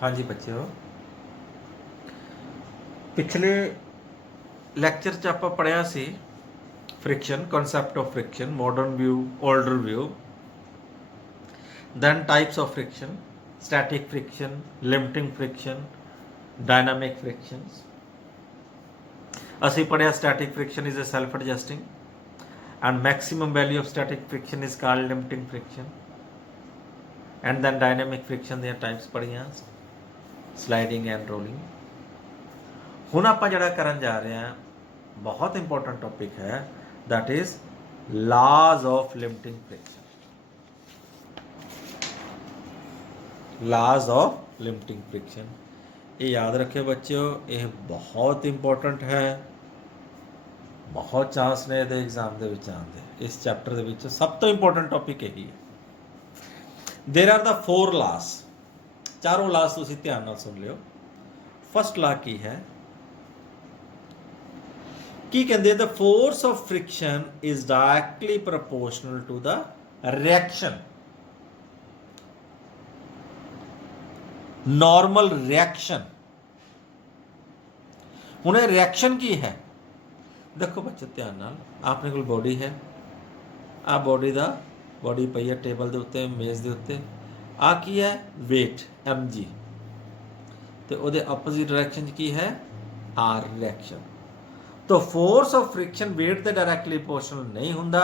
हाँ जी बच्चों, पिछले ਲੈਕਚਰ 'ਚ ਆਪਾਂ ਪੜਿਆ ਸੀ friction, concept of friction, modern view, older view, then types of friction, static friction, limiting friction, dynamic frictions. ਅਸੀਂ ਪੜਿਆ static friction is a self adjusting and maximum value of static friction is called limiting friction, and then dynamic friction ਦੀਆਂ types ਪੜੀਆਂ, sliding and rolling. ਹੁਣ ਆਪਾਂ ਜਿਹੜਾ ਕਰਨ ਜਾ ਰਹੇ ਹਾਂ ਬਹੁਤ ਇੰਪੋਰਟੈਂਟ ਟੌਪਿਕ ਹੈ, that is laws of limiting friction. laws of limiting friction ਇਹ ਯਾਦ ਰੱਖਿਓ ਬੱਚਿਓ, ਇਹ ਬਹੁਤ ਇੰਪੋਰਟੈਂਟ ਹੈ, ਬਹੁਤ ਚਾਂਸ ਨੇ ਇਹਦੇ ਐਗਜ਼ਾਮ ਦੇ ਵਿੱਚ ਆਉਣ ਦੇ। ਇਸ ਚੈਪਟਰ ਦੇ ਵਿੱਚ ਸਭ ਤੋਂ ਇੰਪੋਰਟੈਂਟ ਟੌਪਿਕ ਇਹੀ ਹੈ। देयर आर द 4 laws, ਚਾਰੋਂ ਲਾਸ ਤੁਸੀਂ ਧਿਆਨ ਨਾਲ ਸੁਣ ਲਿਓ। ਫਸਟ ਲਾ ਕੀ ਹੈ, ਕੀ ਕਹਿੰਦੇ, the force of friction is directly proportional to the reaction, normal reaction. ਹੁਣ ਇਹ ਰਿਐਕਸ਼ਨ ਕੀ ਹੈ, ਦੇਖੋ ਬੱਚੇ ਧਿਆਨ ਨਾਲ, ਆਪਣੇ ਕੋਲ ਬੋਡੀ ਹੈ, ਆ ਬੋਡੀ ਪਈ ਹੈ ਟੇਬਲ ਦੇ ਉੱਤੇ, ਮੇਜ਼ ਦੇ ਉੱਤੇ, ਆ ਕੀ ਹੈ weight mg, ਤੇ ਉਹਦੇ ਆਪੋਜ਼ਿਟ ਡਾਇਰੈਕਸ਼ਨ 'ਚ ਕੀ ਹੈ r ਰਿਐਕਸ਼ਨ। तो फोर्स ऑफ फ्रिक्शन वेट ਦੇ डायरेक्टली प्रोपोर्शनल नहीं ਹੁੰਦਾ,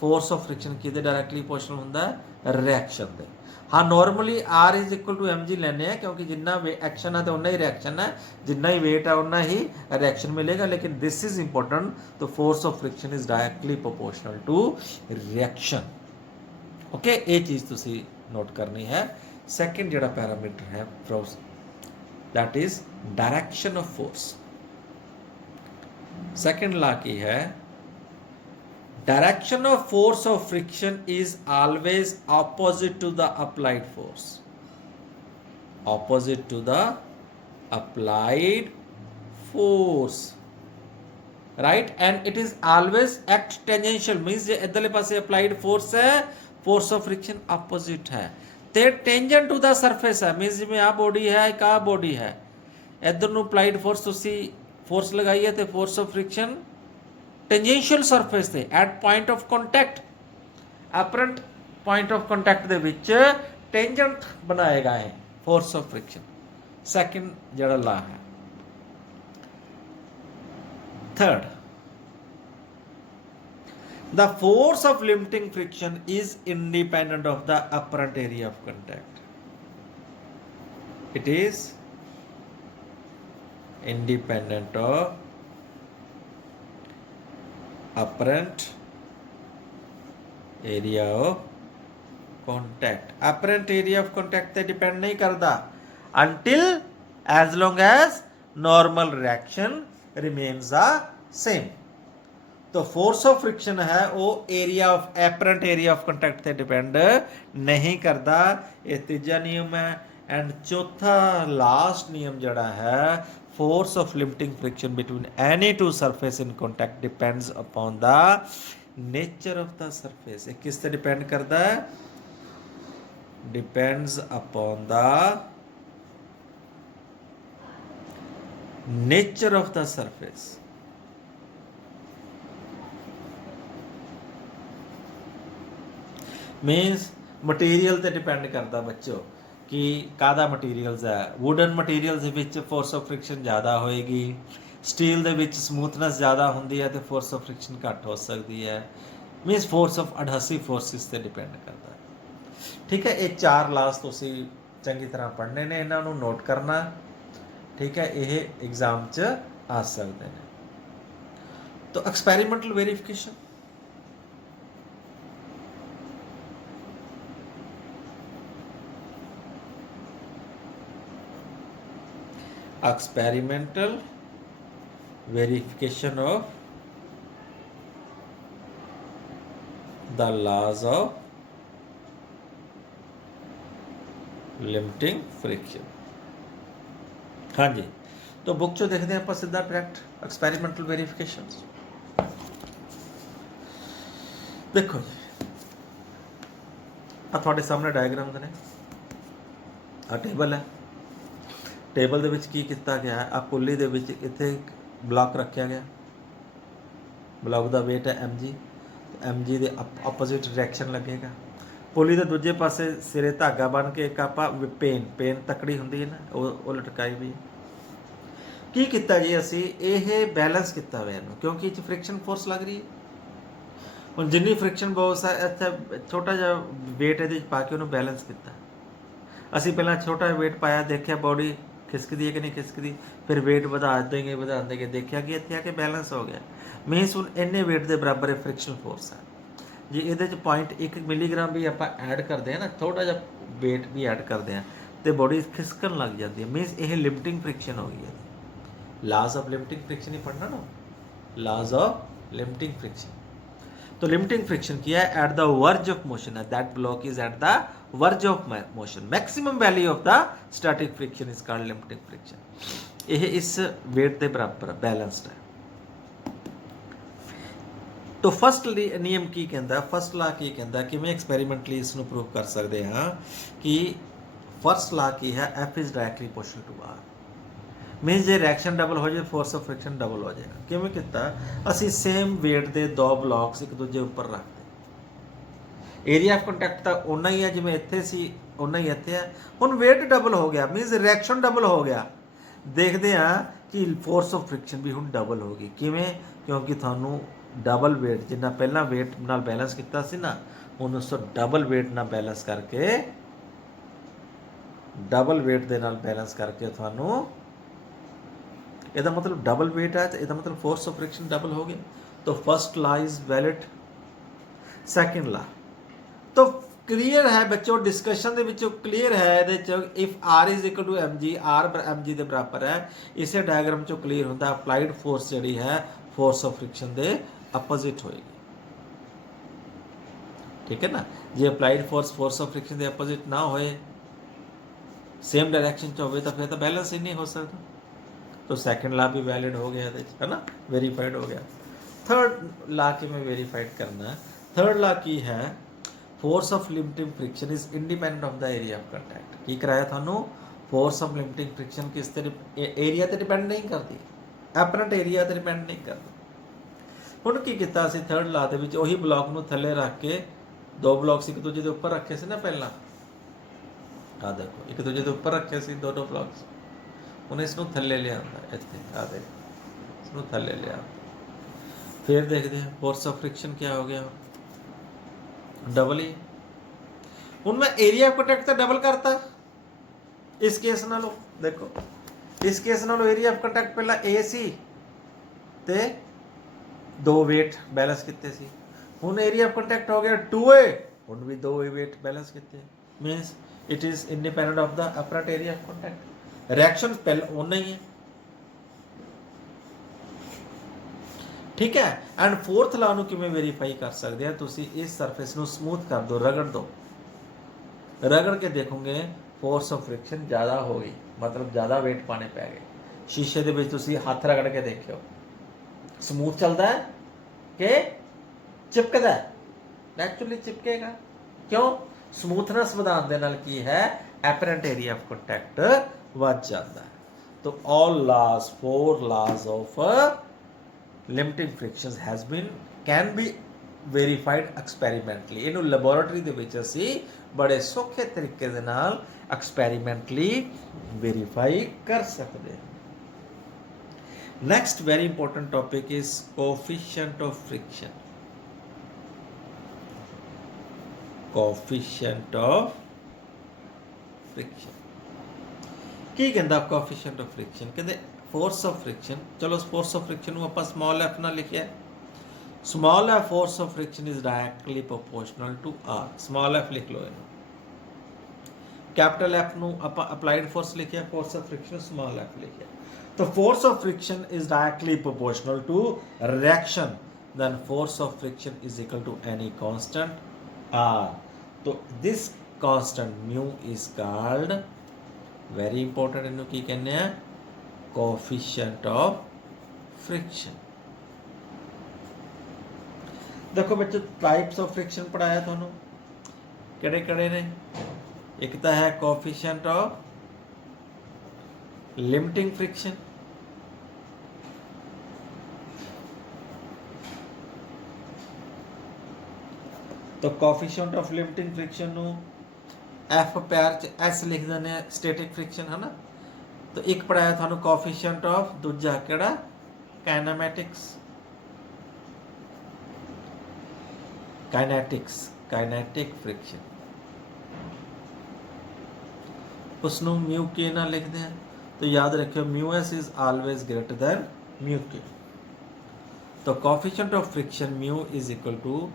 फोर्स ऑफ फ्रिक्शन किहदे डायरेक्टली प्रोपोर्शनल ਹੁੰਦਾ है, रिएक्शन ਦੇ। हाँ normally r is equal to mg ਲੈਂਦੇ ਆ, क्योंकि जिन्ना एक्शन है तो उन्ना ही रिएक्शन है, जिन्ना ही वेट है उन्ना ही रिएक्शन मिलेगा, लेकिन दिस इज इंपॉर्टेंट, तो force of friction is directly proportional to reaction. Okay, ये चीज़ तुसी नोट करनी है। सैकेंड जिहड़ा पैरामीटर है force, that is direction of force. Second law की है, direction of force of friction is always opposite to the applied force, opposite to the applied force, right, and it is always act tangential, means जे इधरले पासे applied force है, force of friction opposite है, ते tangent to the surface है, means जिवें आ body है, एक आ बॉडी है, इधर नूं अप्लाइड फोर्स तुसी फोर्स लगाई है, तो force of friction tangential surface से at point of contact, apparent point of contact दे विच टेंजेंट बनाएगा है फोर्स ऑफ फ्रिक्शन। सेकंड जड़ा ला है। Third, the force of limiting friction is independent of the apparent area of contact, it is independent of apparent area of contact। apparent area of contact ते depend नहीं करता until as long as normal reaction remains the same। तो force of friction है वो area of apparent area of contact ते depend नहीं करता, ये तीजा नियम है। एंड चौथा लास्ट नियम जड़ा है, force of limiting friction between any two surface in contact depends upon the nature of the surface. किस पे डिपेंड करता है, depends upon the nature of the surface. Means material ते डिपेंड करता बच्चों कि कादा मटीरियल्स है। Wooden materials which force of friction ज़्यादा होएगी, स्टील दे विच स्मूथनेस ज़्यादा होंदी है तो फोर्स ऑफ फ्रिक्शन घट हो सकती है। मीनस फोर्स ऑफ एडहेसिव फोर्सिस ते डिपेंड करता है। ठीक है, ये 4 लास तुसी चंगी तरह पढ़ने ने, इन्हां नूं नोट करना। ठीक है, ये एग्जाम च आ सकते हैं। तो एक्सपैरीमेंटल verification, experimental verification of the laws of limiting friction। हाँ जी, तो बुक चो देखते हैं आप सीधा डायरेक्ट एक्सपेरिमेंटल वेरिफिकेशन। देखो जी, आ थोड़े सामने डायग्राम ने, आ टेबल है, ਟੇਬਲ ਦੇ ਵਿੱਚ ਕੀ ਕੀਤਾ ਗਿਆ ਹੈ, ਆ ਪੁੱਲੀ ਦੇ ਵਿੱਚ ਇੱਥੇ ਬਲੌਕ ਰੱਖਿਆ ਗਿਆ, ਬਲੌਕ ਦਾ weight ਹੈ mg, mg ਦੇ ਆਪੋਜ਼ਿਟ ਡਾਇਰੈਕਸ਼ਨ ਲੱਗੇਗਾ। ਪੁੱਲੀ ਦੇ ਦੂਜੇ ਪਾਸੇ ਸਿਰੇ ਧਾਗਾ ਬਣ ਕੇ ਇੱਕ ਆਪਾਂ ਪੇਨ ਤਕੜੀ ਹੁੰਦੀ ਹੈ ਨਾ, ਉਹ ਲਟਕਾਈ ਵੀ। ਕੀ ਕੀਤਾ ਜੀ ਅਸੀਂ, ਇਹ ਬੈਲੈਂਸ ਕੀਤਾ ਹੋਇਆ ਇਹਨੂੰ, ਕਿਉਂਕਿ ਇਹ 'ਚ ਫ੍ਰਿਕਸ਼ਨ ਫੋਰਸ ਲੱਗ ਰਹੀ ਹੈ। ਹੁਣ ਜਿੰਨੀ ਫ੍ਰਿਕਸ਼ਨ ਫੋਰਸ ਹੈ ਇੱਥੇ ਛੋਟਾ ਜਿਹਾ weight ਇਹਦੇ 'ਚ ਪਾ ਕੇ ਉਹਨੂੰ ਬੈਲੈਂਸ ਕੀਤਾ। ਅਸੀਂ ਪਹਿਲਾਂ ਛੋਟਾ weight ਪਾਇਆ, ਦੇਖਿਆ ਬੋਡੀ ਖਿਸਕਦੀ ਹੈ ਕਿ ਨਹੀਂ ਖਿਸਕਦੀ, ਫਿਰ weight ਵਧਾ ਦੇਂਗੇ ਦੇਖਿਆ ਕਿ ਇੱਥੇ ਆ ਕੇ ਬੈਲੈਂਸ ਹੋ ਗਿਆ। ਮੀਨਸ ਹੁਣ ਇੰਨੇ weight ਦੇ ਬਰਾਬਰ ਇਹ ਫ੍ਰਿਕਸ਼ਨ ਫੋਰਸ ਹੈ। ਜੇ ਇਹਦੇ 'ਚ 0.1 ਮਿਲੀਗ੍ਰਾਮ ਵੀ ਆਪਾਂ ਐਡ ਕਰਦੇ ਹਾਂ ਨਾ, ਥੋੜਾ ਜਿਹਾ weight ਵੀ ਐਡ ਕਰਦੇ ਹਾਂ, ਤੇ ਬੋਡੀ ਖਿਸਕਣ ਲੱਗ ਜਾਂਦੀ ਹੈ। ਮੀਨਸ ਇਹ ਲਿਮਟਿੰਗ ਫ੍ਰਿਕਸ਼ਨ ਹੋ गई है। लॉज ऑफ लिमिटिंग फ्रिक्शन ही पढ़ना ना, लॉज ऑफ लिमिटिंग फ्रिक्शन। तो लिमिटिंग फ्रिक्शन किया है at the verge of motion है, that block is at the verge of motion. Maximum value of the static friction is called limiting friction. यह इस wait के बराबर बैलेंस्ड है। तो फस्ट नियम की कहता, फस्ट लॉ की कहता कि मैं एक्सपेरिमेंटली इसनों प्रूव कर सकते हाँ कि फस्ट लॉ की है F is directly proportional to R. Means जे रिएक्शन डबल हो जाए फोर्स ऑफ फ्रिक्शन डबल हो जाएगा। किवें किता, असी सेम वेट के दो ब्लॉक्स एक दूजे उपर रखते, एरिया ऑफ कंटैक्ट तो उन्ना ही है जिवें इत्थे सी उन्ना ही इत्थे है। हुण वेट डबल हो गया, मीनस रिएक्शन डबल हो गया। देखते हैं कि फोर्स ऑफ फ्रिक्शन भी हुण डबल हो गई। किवें, क्योंकि थानू डबल वेट जिन्ना पहला वेट नाल बैलेंस किया सी ना, हुण उस डबल वेट नाल बैलेंस करके, डबल वेट दे नाल बैलेंस करके थानू ਇਹਦਾ मतलब डबल वेट है, तो ਇਹਦਾ मतलब फोर्स ऑफ फ्रिक्शन डबल हो गया। तो first law is valid. Second law तो क्लीयर है बच्चों, डिस्कशन ਦੇ ਵਿੱਚੋਂ क्लीयर है ਇਹਦੇ ਚ if r is equal to mg, r mg ਦੇ ਬਰਾਬਰ ਹੈ। ਇਸੇ ਡਾਇਗਰਾਮ ਚੋਂ ਕਲੀਅਰ ਹੁੰਦਾ ਅਪਲਾਈਡ ਫੋਰਸ ਜਿਹੜੀ ਹੈ ਫੋਰਸ ਆਫ ਫ੍ਰਿਕਸ਼ਨ ਦੇ ਆਪੋਜ਼ਿਟ ਹੋਏਗੀ। ਠੀਕ ਹੈ ਨਾ, ਜੇ ਅਪਲਾਈਡ ਫੋਰਸ ਆਫ ਫ੍ਰਿਕਸ਼ਨ ਦੇ ਆਪੋਜ਼ਿਟ ਨਾ ਹੋਏ, सेम डायरेक्शन च होवे, तो फिर तो बैलेंस ही नहीं हो सकता। तो सेकंड लॉ भी वैलिड हो गया है ना, वेरीफाइड हो गया। थर्ड लॉ की मैं वेरीफाइड करना है। थर्ड लॉ की है force of limiting friction is independent of the area of contact. की कराया थानू, फोर्स ऑफ लिमिटिंग फ्रिक्शन किस तरह एरिया ते डिपेंड नहीं करती, एपरेंट एरिया ते डिपेंड नहीं करती। हुण की कीता असीं थर्ड लॉ दे विच ओही ब्लॉक नूं थल्ले रख के, दो ब्लॉक्स एक दूजे दे उपर रखे सी ना पहला, आ देखो एक दूजे के उपर रखे सी दोनों ब्लॉक्स, उन्हें इसनों थल्ले ले आंदा, इत्थे आ देखो इसनों थल्ले ले आंदा। फिर देखते हैं फोर्स ऑफ फ्रिक्शन क्या हो गया, डबल ही। हुण मैं एरिया ऑफ कंटैक्ट तो डबल करता इस केस नालों, देखो इस केस नालों एरिया ऑफ कंटैक्ट पहला ए सी ते दो वेट बैलेंस किते सी। हुण एरिया ऑफ कंटैक्ट हो गया 2a, हुण भी दो वेट बैलेंस किते। मीनस it is independent of the apparent area of contact. Reaction पहले उन्ना ही है, ठीक है। एंड फोर्थ लॉ नूं किवें वेरीफाई कर सकते हैं, तुसी इस सरफेस नूं स्मूथ कर दो, रगड़ दो, रगड़ के देखोगे फोर्स ऑफ फ्रिक्शन ज़्यादा हो गई, मतलब ज़्यादा वेट पाने पै गए। शीशे दे विच तुसी हथ रगड़ के देखियो, स्मूथ चलता है कि चिपकदा है? नैचुरली चिपकेगा। क्यों? स्मूथनेस वधाउण दे नाल की है, एपरेंट एरिया ऑफ कंटैक्ट वध जाता है। तो all laws, four laws of limiting frictions has been can be verified experimentally. इनू लैबोरेटरी दे विच असी बड़े सौखे तरीके दे नाल एक्सपेरीमेंटली वेरीफाई कर सकते हैं। Next very important topic is coefficient of friction. Coefficient of friction की कहता, कोएफिशिएंट ऑफ फ्रिक्शन कहते फोर्स ऑफ फ्रिक्शन। चलो फोर्स ऑफ फ्रिक्शन को आप स्मॉल एफ ना लिखिए, small F force of friction is directly proportional to R. Small F लिख लो इन्हों, कैपिटल एफ नू आप अप्लाइड फोर्स लिखिए, force of friction small F लिखिए। तो force of friction is directly proportional to reaction, then force of friction is equal to any constant R. तो this constant mu is called, very important, इन्हों की कहने हैं coefficient of friction. देखो बच्चों types of friction पढ़ाया थानू, किहड़े किहड़े ने? एक तो है कोएफिशिएंट ऑफ लिमिटिंग फ्रिक्शन, तो कोफिशिएंट ऑफ लिमिटिंग फ्रिक्शन ਨੂੰ एफ पैर च एस लिख देने स्टैटिक फ्रिक्शन है ना। तो एक पढ़ाया थानू कोफिशिएंट ऑफ दूजा केड़ा काइनेमैटिक्स, काइनेटिक फ्रिक्शन, उसनू म्यू के ना लिखते हैं। तो याद रखियो mu S is always greater than mu K. तो coefficient of friction mu is equal to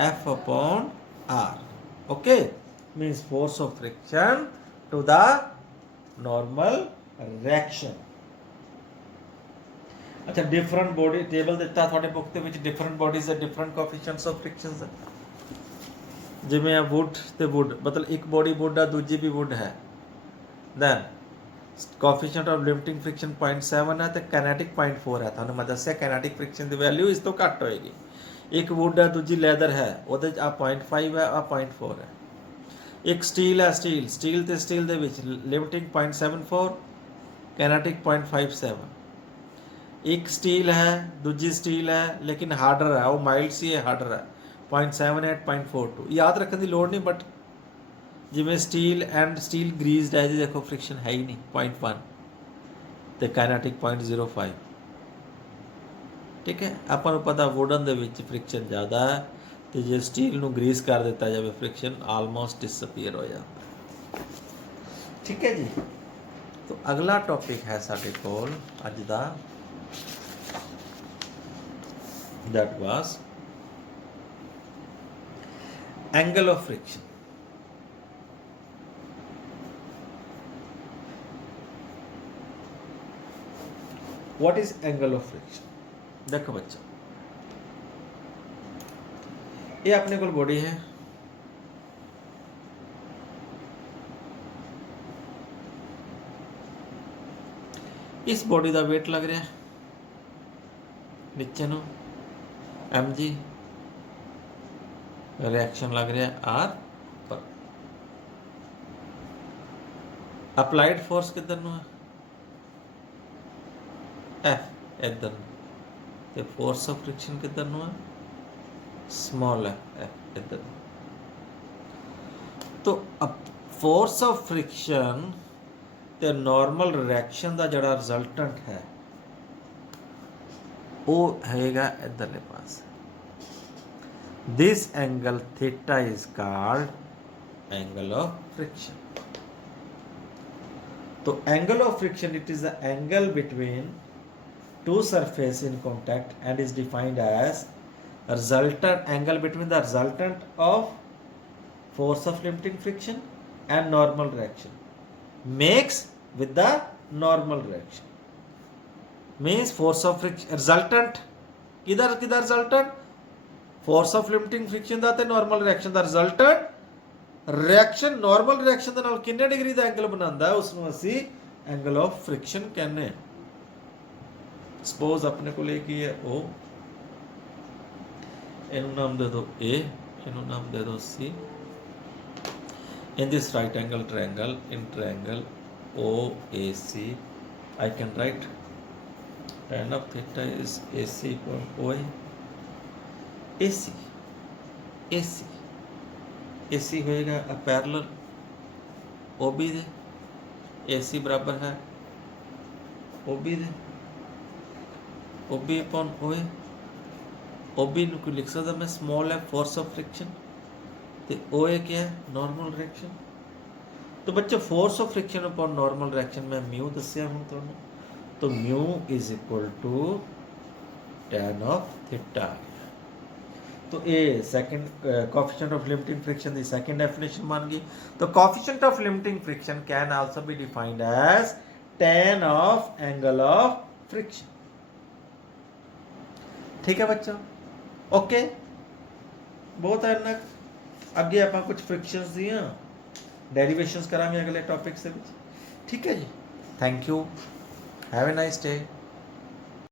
F upon R, okay, means force of friction to the normal reaction. अच्छा, different body table दिता थोड़े बुक के विच different bodies है, different coefficients of frictions है। जिवें आ would ते वुड, मतलब एक बॉडी वुड है दूजी भी वुड है, then coefficient of limiting friction 0.7 है तो काइनेटिक 0.4 है। थानू मैं दस्सिया काइनेटिक फ्रिक्शन दी वैल्यू इस तो घट होएगी। एक वुड है दूजी लैदर है, ਉਹਦੇ ਚ ਆ 0.5 है आ 0.4 है। एक स्टील है, स्टील ਤੇ स्टील ਦੇ ਵਿੱਚ ਲਿਮਿਟਿੰਗ 0.74, काइनेटिक 0.57। एक स्टील है दूजी स्टील है लेकिन हार्डर है, वो माइल्ड सी है, हार्डर है 0.78 0.42। याद रखने की लोड़ नहीं, बट जिमें स्टील एंड स्टील ग्रीस्ड है जी, देखो फ्रिक्शन है ही नहीं 0.1 तो काइनेटिक 0.05। ठीक है, अपन को पता वुडन दे विच फ्रिक्शन ज़्यादा है, तो जो स्टील नू ग्रीस कर दिता जाए फ्रिक्शन आलमोस्ट डिसअपीयर हो जाता है। ठीक है जी, तो अगला टॉपिक है साडे कोल अज दा, that was angle of friction. What is angle of friction? देखो बच्चा, ये अपने को बॉडी है, इस बॉडी का वेट लग रहा है नीचे नो mg, रिएक्शन लग रहा है आर पर। अप्लाइड फोर्स किधर नो है एफ इधर, तो फोर्स ऑफ फ्रिक्शन किधर नो है स्मॉल है एफ इधर। तो फोर्स ऑफ फ्रिक्शन ते नॉर्मल रिएक्शन का जड़ा रिजल्टेंट है वो हैगा इधरले पास। This angle theta is called angle of friction. तो angle of friction it is the angle between two surface in contact and is defined as resultant angle between the resultant of force of limiting friction and normal reaction makes with the normal reaction, means force of friction resultant किधर resultant force of limiting friction ਦਾ ਤੇ normal reaction ਦਾ resultant reaction normal reaction ਦੇ ਨਾਲ ਕਿੰਨੇ degree ਦਾ angle ਬਣਾਉਂਦਾ ਉਸ ਨੂੰ ਅਸੀਂ angle of friction ਕਹਿੰਦੇ ਹਾਂ। सपोज अपने को लेके है ओ, इनू नाम दे दो ए, इनू नाम दे दो सी। In this right angle triangle in triangle O A C I can write tan of theta is AC upon OA। AC होएगा अ पैरेलल OB दे, AC बराबर है OB दे, OB अपॉन OA। OB ਨੂੰ ਕੋਈ ਲਿਖ ਸਕਦਾ ਮੈਂ स्मॉल है फोर्स ऑफ फ्रिक्शन, तो OA क्या है नॉर्मल रिएक्शन। तो बच्चे force of friction upon normal reaction में म्यू दस्या हूँ तुहानू, तो mu is equal to tan of theta. तो ये second coefficient of limiting friction की सेकंड डेफिनेशन बन गई। तो coefficient of limiting friction can also be defined as tan of angle of friction. ठीक है बच्चों, ओके, बहुत है ना। अगे आप कुछ फ्रिक्शंस दियाँ डेरिवेशंस करांगे अगले टॉपिक से। ठीक है जी, thank you, have a nice day.